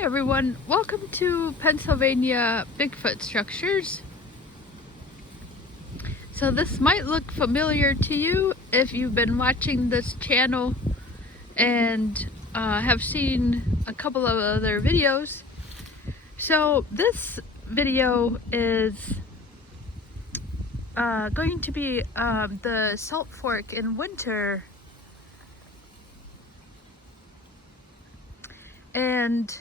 Hi everyone, welcome to Pennsylvania Bigfoot Structures. So this might look familiar to you if you've been watching this channel and have seen a couple of other videos. So this video is going to be the Salt Fork in winter, and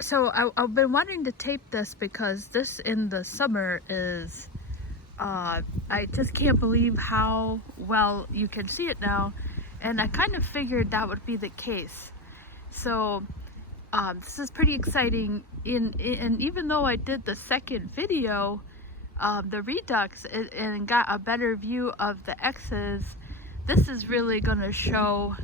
so I've been wanting to tape this because this in the summer is, I just can't believe how well you can see it now, and I kind of figured that would be the case. So this is pretty exciting, and even though I did the second video, the redux, and got a better view of the X's, this is really going to show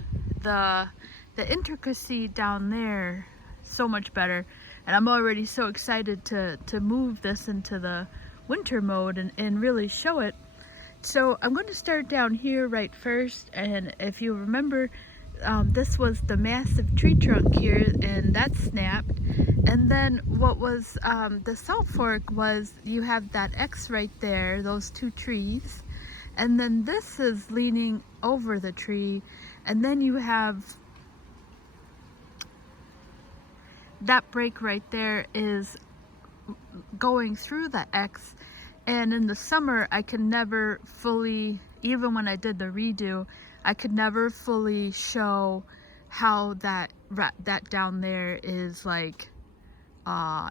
the intricacy down there so much better, and I'm already so excited to move this into the winter mode and really show it. So I'm going to start down here right first, and if you remember, this was the massive tree trunk here, and that snapped. And then what was the Salt Fork was, you have that X right there, those two trees, and then this is leaning over the tree, and then you have that break right there is going through the X. And in the summer I could never fully, even when I did the redo, I could never fully show how that down there is like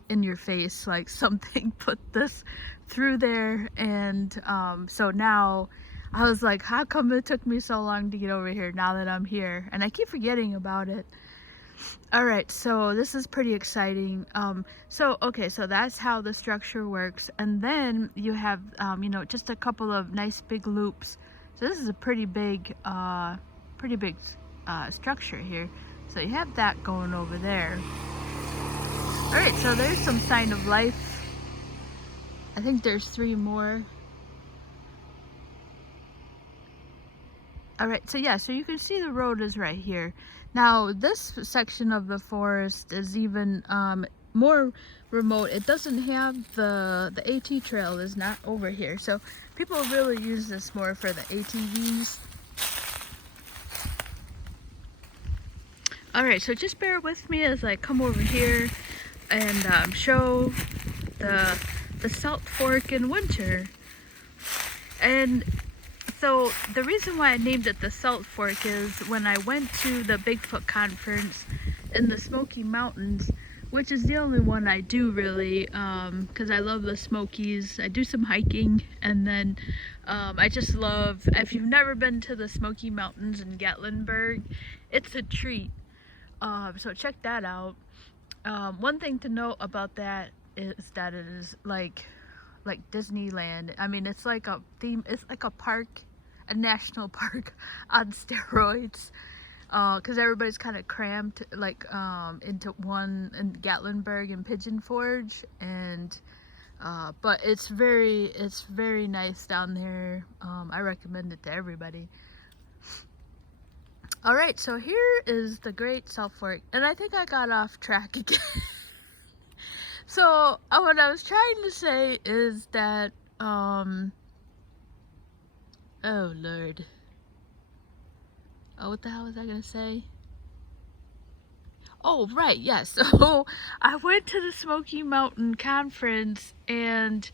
in your face, like something put this through there. And so now I was like, how come it took me so long to get over here now that I'm here? And I keep forgetting about it. Alright, so this is pretty exciting. Okay, so that's how the structure works. And then you have, you know, just a couple of nice big loops. So this is a pretty big structure here. So you have that going over there. Alright, so there's some sign of life. I think there's 3 more. Alright, so yeah, so you can see the road is right here. Now this section of the forest is even more remote. It doesn't have the AT trail is not over here. So people really use this more for the ATVs. Alright, so just bear with me as I come over here and show the Salt Fork in winter. And so the reason why I named it the Salt Fork is when I went to the Bigfoot conference in the Smoky Mountains, which is the only one I do really, because I love the Smokies. I do some hiking, and then I just love, if you've never been to the Smoky Mountains in Gatlinburg, it's a treat. So check that out. One thing to note about that is that it is like Disneyland. I mean, it's like a theme, it's like a park, a national park on steroids, because everybody's kind of cramped like into one in Gatlinburg and Pigeon Forge, and but it's very nice down there. I recommend it to everybody. Alright, so here is the Great Salt Fork, and I think I got off track again. So what I was trying to say is that, oh Lord. Oh, what the hell was I gonna say? Oh, right, yes. Yeah, so I went to the Smoky Mountain conference, and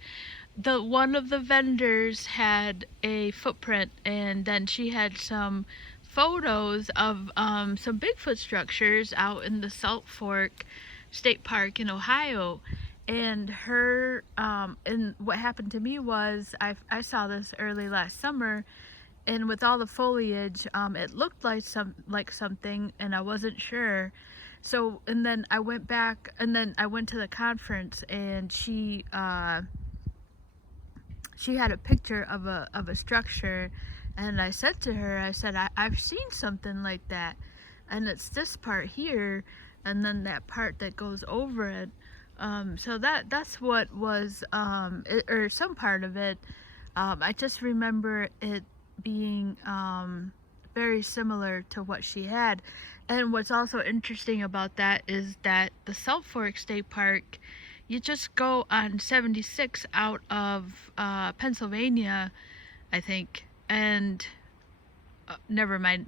one of the vendors had a footprint, and then she had some photos of some Bigfoot structures out in the Salt Fork State Park in Ohio. And her and what happened to me was I saw this early last summer, and with all the foliage, it looked like something, and I wasn't sure. So, and then I went back, and then I went to the conference, and she had a picture of a structure, and I said to her, I said, I've seen something like that, and it's this part here, and then that part that goes over it. So that's what was, or some part of it. I just remember it being very similar to what she had. And what's also interesting about that is that the South Fork State Park, you just go on 76 out of Pennsylvania, I think, and never mind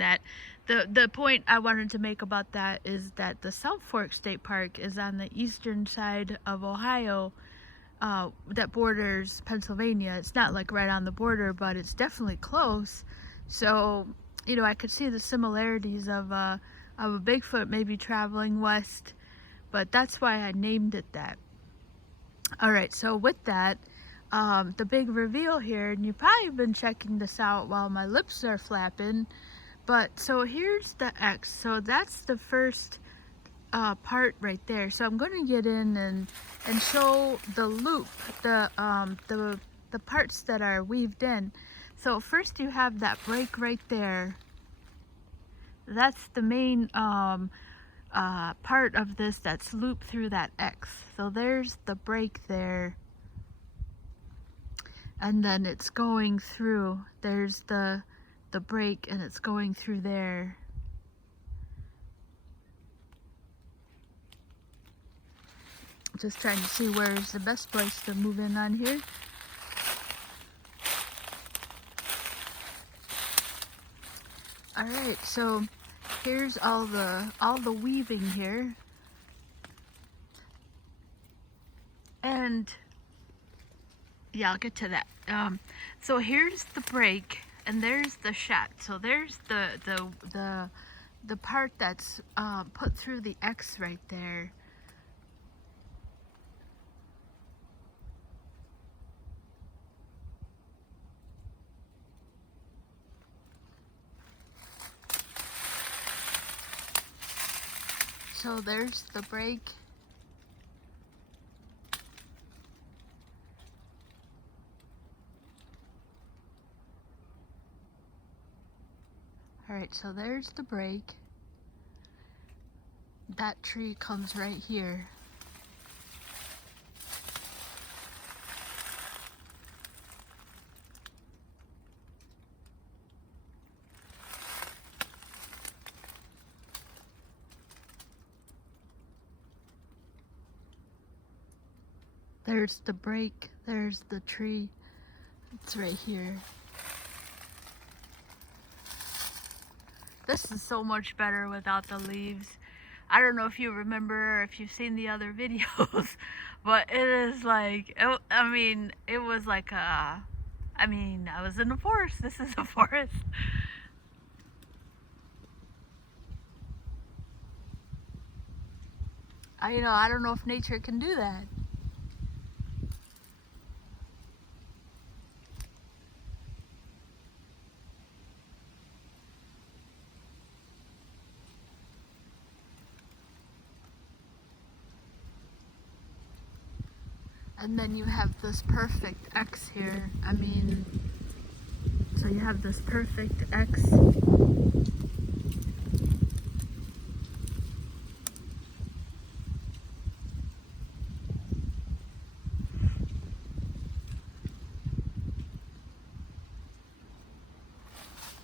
that. The point I wanted to make about that is that the South Fork State Park is on the eastern side of Ohio, that borders Pennsylvania. It's not like right on the border, but it's definitely close. So, you know, I could see the similarities of a Bigfoot maybe traveling west, but that's why I named it that. All right, so with that, the big reveal here, and you've probably been checking this out while my lips are flapping, but so here's the X. So that's the first part right there. So I'm going to get in and show the loop, the parts that are weaved in. So first you have that break right there. That's the main part of this that's looped through that X. So there's the break there, and then it's going through. There's the break, and it's going through there. Just trying to see where's the best place to move in on here. All right, so here's all the weaving here, and yeah, I'll get to that. So here's the break, and there's the shot. So there's the part that's put through the X right there. So there's the break. All right, so there's the break. That tree comes right here. There's the break, there's the tree. It's right here. This is so much better without the leaves. I don't know if you remember or if you've seen the other videos, but it is like, I mean, it was like I was in the forest. This is a forest. I don't know if nature can do that. And then you have this perfect X here. So you have this perfect X.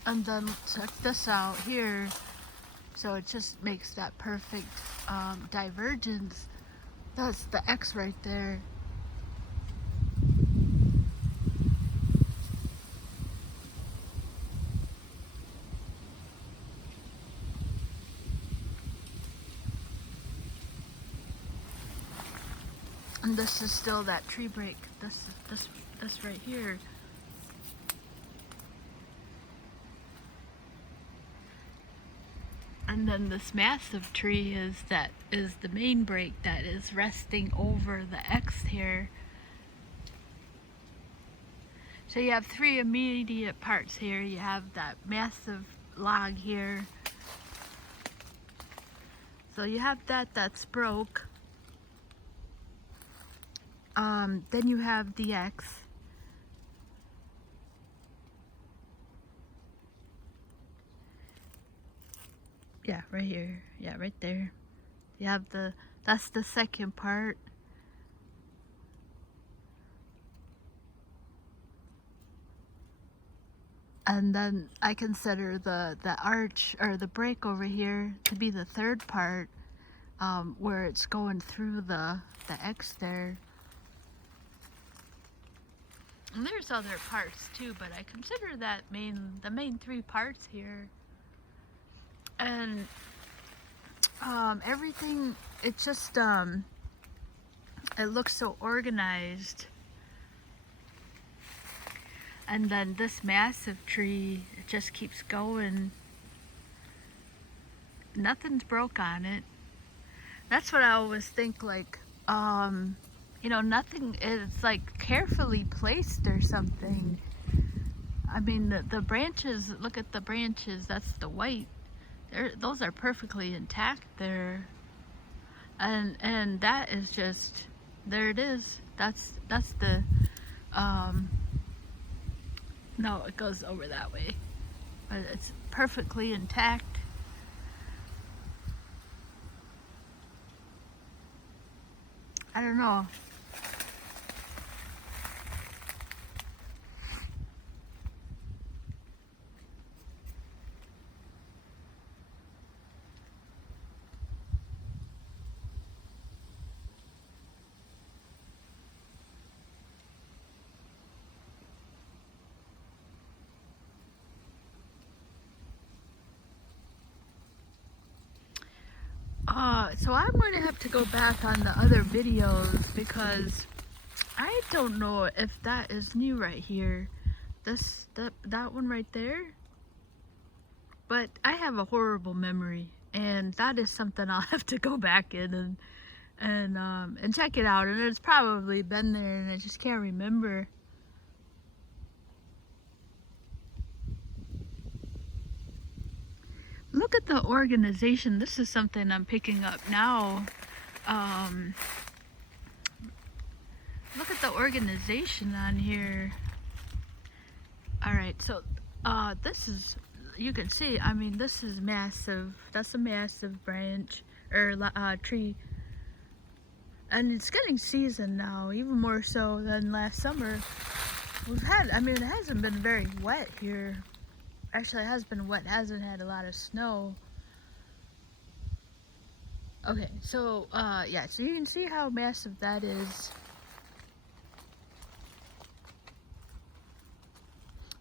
And then check this out here. So it just makes that perfect divergence. That's the X right there. And this is still that tree break. This right here. And then this massive tree is the main break that is resting over the X here. So you have three immediate parts here. You have that massive log here. So you have that's broke. Then you have the X. Yeah, right here. Yeah, right there. You have that's the second part. And then I consider the arch or the break over here to be the third part, where it's going through the X there. And there's other parts too, but I consider that the main three parts here. And everything, it just it looks so organized. And then this massive tree, it just keeps going. Nothing's broke on it. That's what I always think, like, you know, nothing is like carefully placed or something. I mean, the branches, look at the branches, that's the white. Those are perfectly intact there. And that is just, there it is. That's the, no, it goes over that way. But it's perfectly intact. I don't know. So I'm going to have to go back on the other videos because I don't know if that is new right here. That one right there. But I have a horrible memory, and that is something I'll have to go back in and check it out. And it's probably been there, and I just can't remember. Look at the organization. This is something I'm picking up now. Look at the organization on here. Alright, so this is, you can see, I mean, this is massive. That's a massive branch, or tree. And it's getting seasoned now, even more so than last summer. We've had, I mean, it hasn't been very wet here. Actually, it has been wet, hasn't had a lot of snow. Okay, so, yeah, so you can see how massive that is.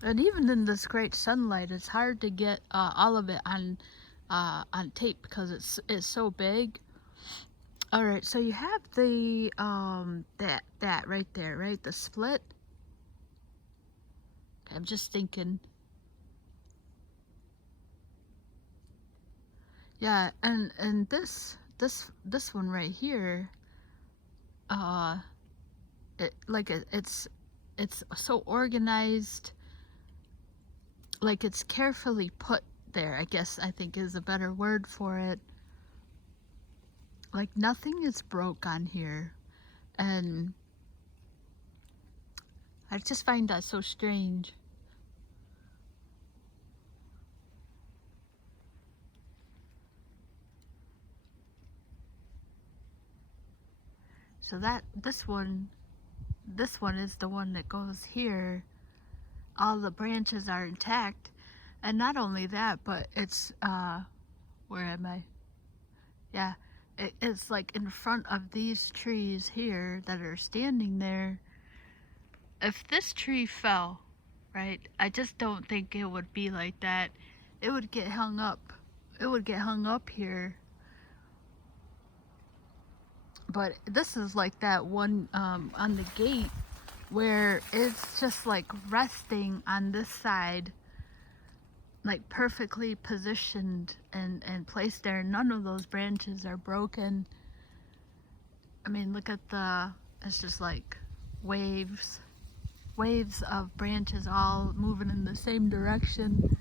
And even in this great sunlight, it's hard to get all of it on tape because it's so big. All right, so you have the that right there, right? The split. I'm just thinking. Yeah, and this one right here, it's so organized. Like it's carefully put there, I think is a better word for it. Like nothing is broke on here. And I just find that so strange. So this one is the one that goes here. All the branches are intact. And not only that, but it's, where am I? Yeah, it's like in front of these trees here that are standing there. If this tree fell, right, I just don't think it would be like that. It would get hung up. It would get hung up here. But this is like that one on the gate where it's just like resting on this side, like perfectly positioned and placed there. None of those branches are broken. I mean, look at it's just like waves of branches all moving in the same direction.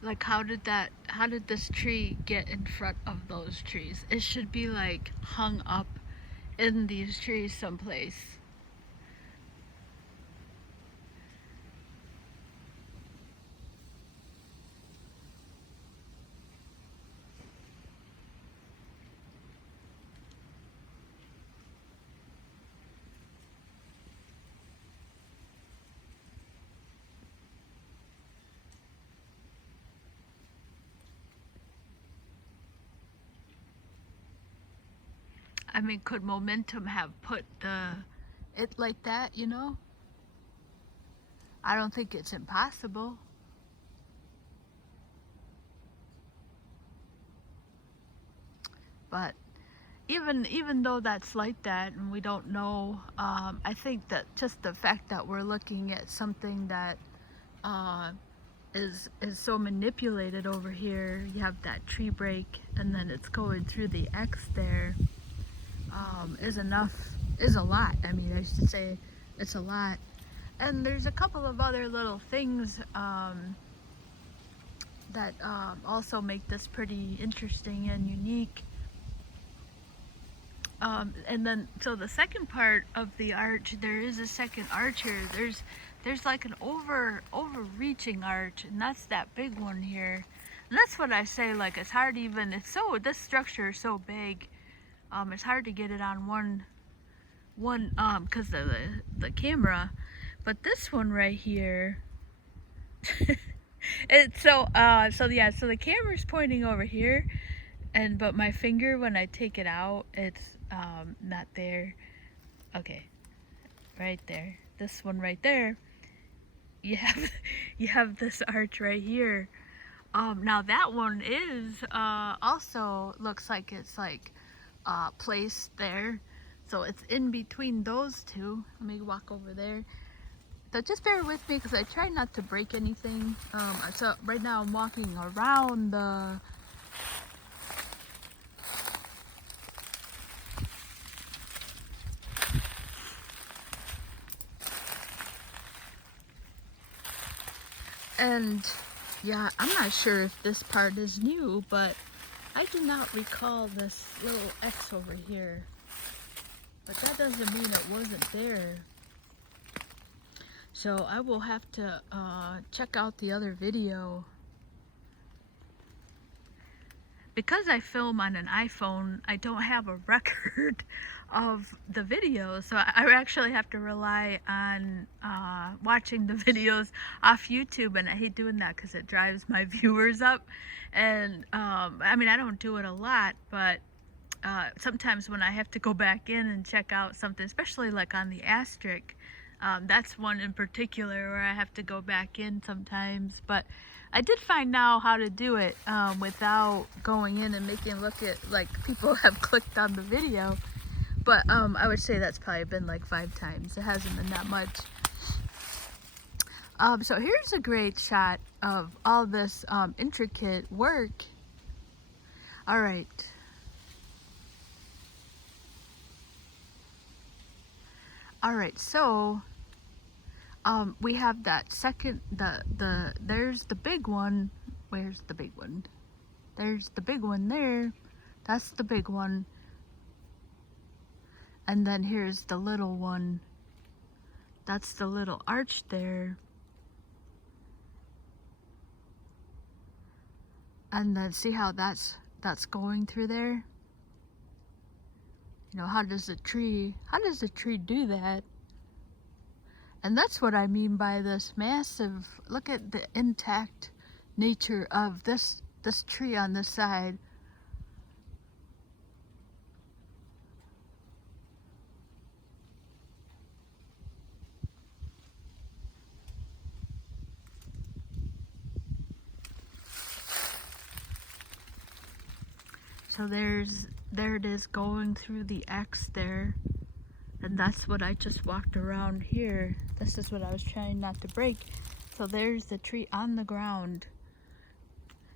Like how did this tree get in front of those trees? It should be like hung up in these trees someplace. I mean, could momentum have put it like that, you know? I don't think it's impossible. But even though that's like that and we don't know, I think that just the fact that we're looking at something that is so manipulated over here. You have that tree break and then it's going through the X there, is a lot. I mean, I should say it's a lot. And there's a couple of other little things that also make this pretty interesting and unique. And then, so the second part of the arch, there is a second arch here. There's like an overreaching arch, and that's that big one here. And that's what I say, like, it's hard even, this structure is so big, it's hard to get it on one because of the camera. But this one right here, it's so yeah, so the camera's pointing over here, but my finger, when I take it out, it's not there. Okay, right there, this one right there, you have this arch right here. Now that one is also looks like it's like placed there, so it's in between those two. Let me walk over there. So just bear with me because I try not to break anything. So right now I'm walking around the and yeah, I'm not sure if this part is new, but I do not recall this little X over here. But that doesn't mean it wasn't there. So I will have to check out the other video. Because I film on an iPhone, I don't have a record of the videos, so I actually have to rely on watching the videos off YouTube, and I hate doing that because it drives my viewers up. And I mean, I don't do it a lot, but sometimes when I have to go back in and check out something, especially like on the asterisk, that's one in particular where I have to go back in sometimes. But I did find now how to do it without going in and making it look like people have clicked on the video. But I would say that's probably been like 5 times. It hasn't been that much. So here's a great shot of all this intricate work. All right. All right, so we have that second, there's the big one. Where's the big one? There's the big one there. That's the big one. And then here's the little one. That's the little arch there. And then see how that's going through there? You know, how does the tree do that? And that's what I mean by this massive, look at the intact nature of this tree on this side. So there it is going through the X there. And that's what I just walked around here. This is what I was trying not to break. So there's the tree on the ground.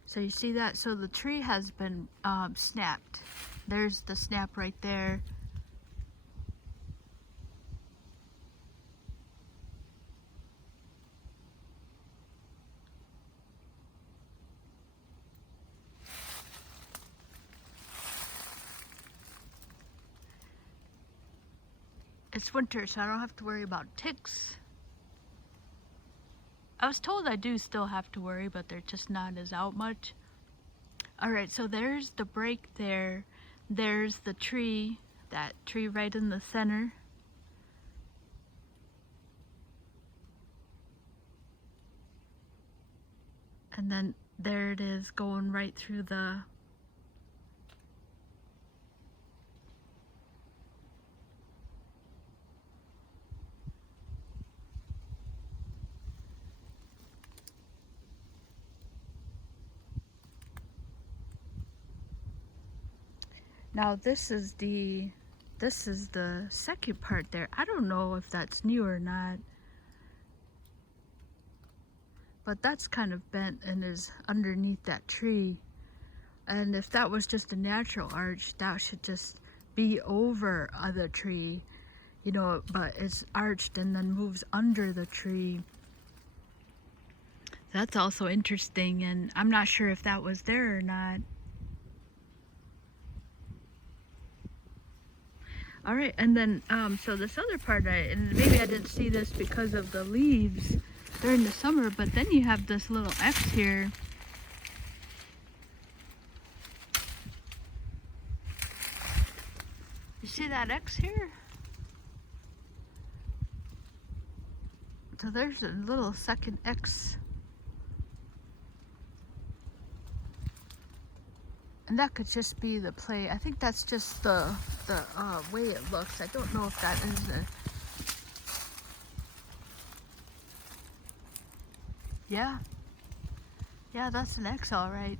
So you see that? So the tree has been snapped. There's the snap right there. It's winter, so I don't have to worry about ticks. I was told I do still have to worry, but they're just not as out much. Alright, so there's the break there. There's the tree, that tree right in the center. And then there it is going right through the Now this is the second part there. I don't know if that's new or not, but that's kind of bent and is underneath that tree. And if that was just a natural arch, that should just be over the tree, you know, but it's arched and then moves under the tree. That's also interesting, and I'm not sure if that was there or not. All right, and then so this other part, and maybe I didn't see this because of the leaves during the summer, but then you have this little X here. You see that X here? So there's a little second X. And that could just be the play. I think that's just the way it looks. I don't know if that is a... Yeah. Yeah, that's an X, all right.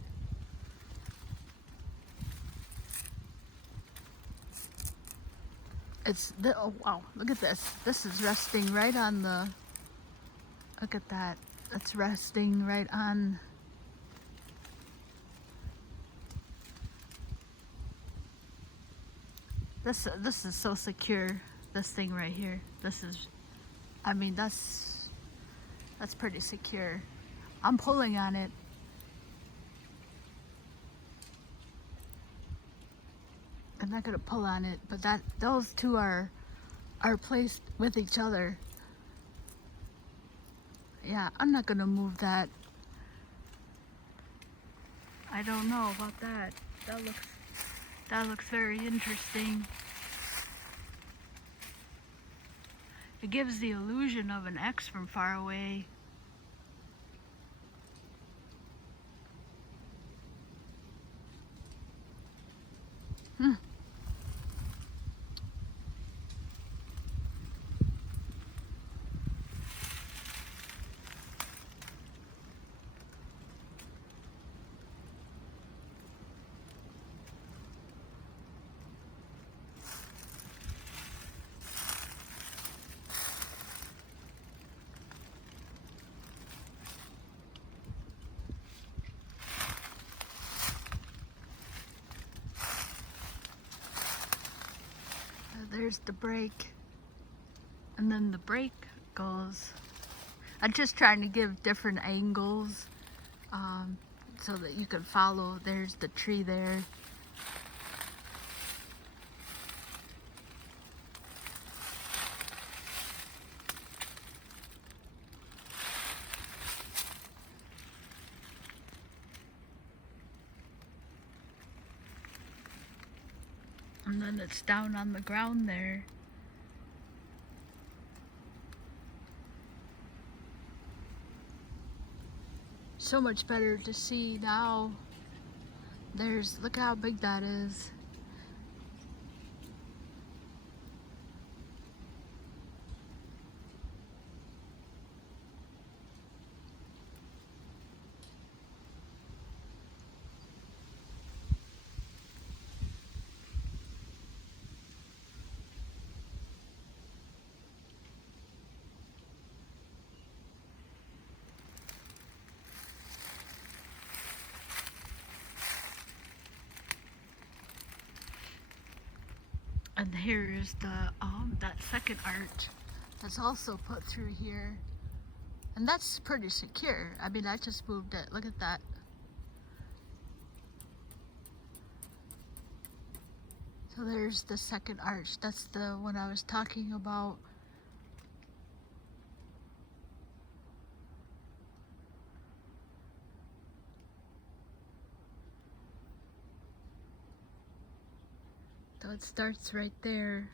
It's the, oh wow, look at this. This is resting right on the, look at that. It's resting right on. This is so secure, this thing right here. This is, I mean, that's pretty secure. I'm pulling on it. I'm not gonna pull on it, but those two are placed with each other. Yeah, I'm not gonna move that. I don't know about that. That looks very interesting. It gives the illusion of an X from far away. There's the break, and then the break goes. I'm just trying to give different angles so that you can follow. There's the tree there. And then it's down on the ground there. So much better to see now. Look how big that is. And here is the that second arch that's also put through here, and that's pretty secure. I mean, I just moved it. Look at that. So there's the second arch. That's the one I was talking about. So it starts right there.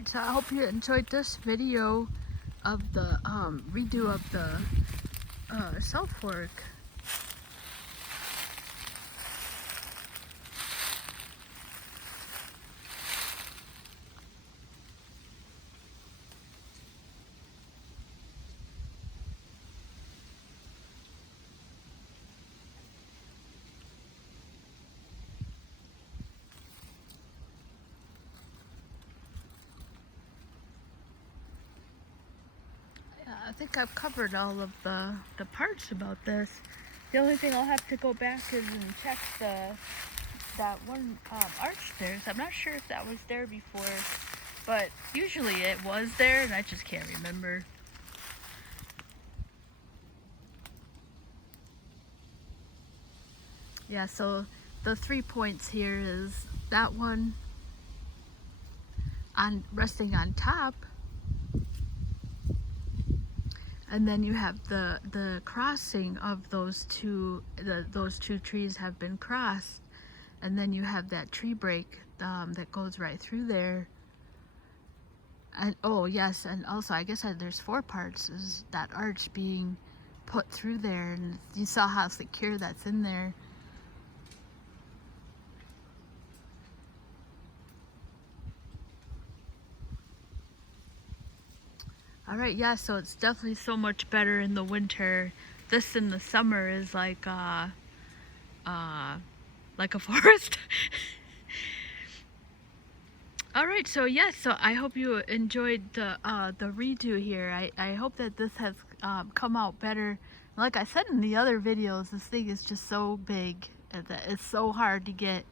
Alright, so I hope you enjoyed this video of the redo of the South Fork. I think I've covered all of the parts about this. The only thing I'll have to go back is and check that one arch there. So I'm not sure if that was there before, but usually it was there and I just can't remember. Yeah, so the 3 points here is that one on resting on top. And then you have the crossing of those two trees have been crossed, and then you have that tree break that goes right through there. And oh yes, and also I guess there's 4 parts, is that arch being put through there, and you saw how secure that's in there. Alright, yeah, so it's definitely so much better in the winter. This in the summer is like a forest. Alright, so yes, so I hope you enjoyed the redo here. I hope that this has come out better. Like I said in the other videos, this thing is just so big that it's so hard to get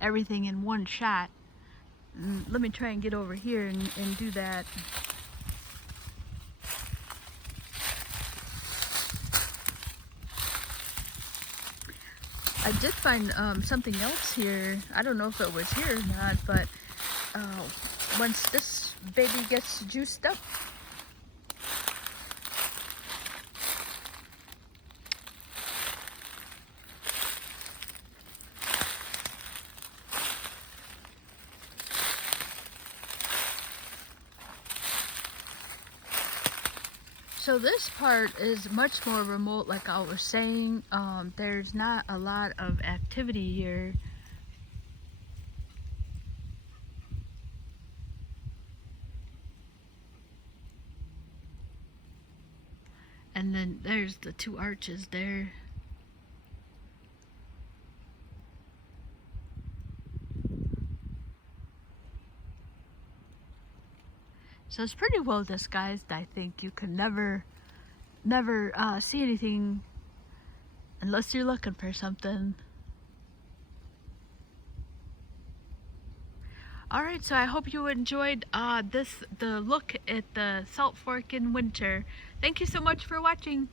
everything in one shot. Let me try and get over here and do that. I did find something else here. I don't know if it was here or not, but once this baby gets juiced up, so this part is much more remote, like I was saying. There's not a lot of activity here. And then there's the 2 arches there. So it's pretty well disguised. I think you can never see anything unless you're looking for something. Alright, so I hope you enjoyed the look at the Salt Fork in winter. Thank you so much for watching.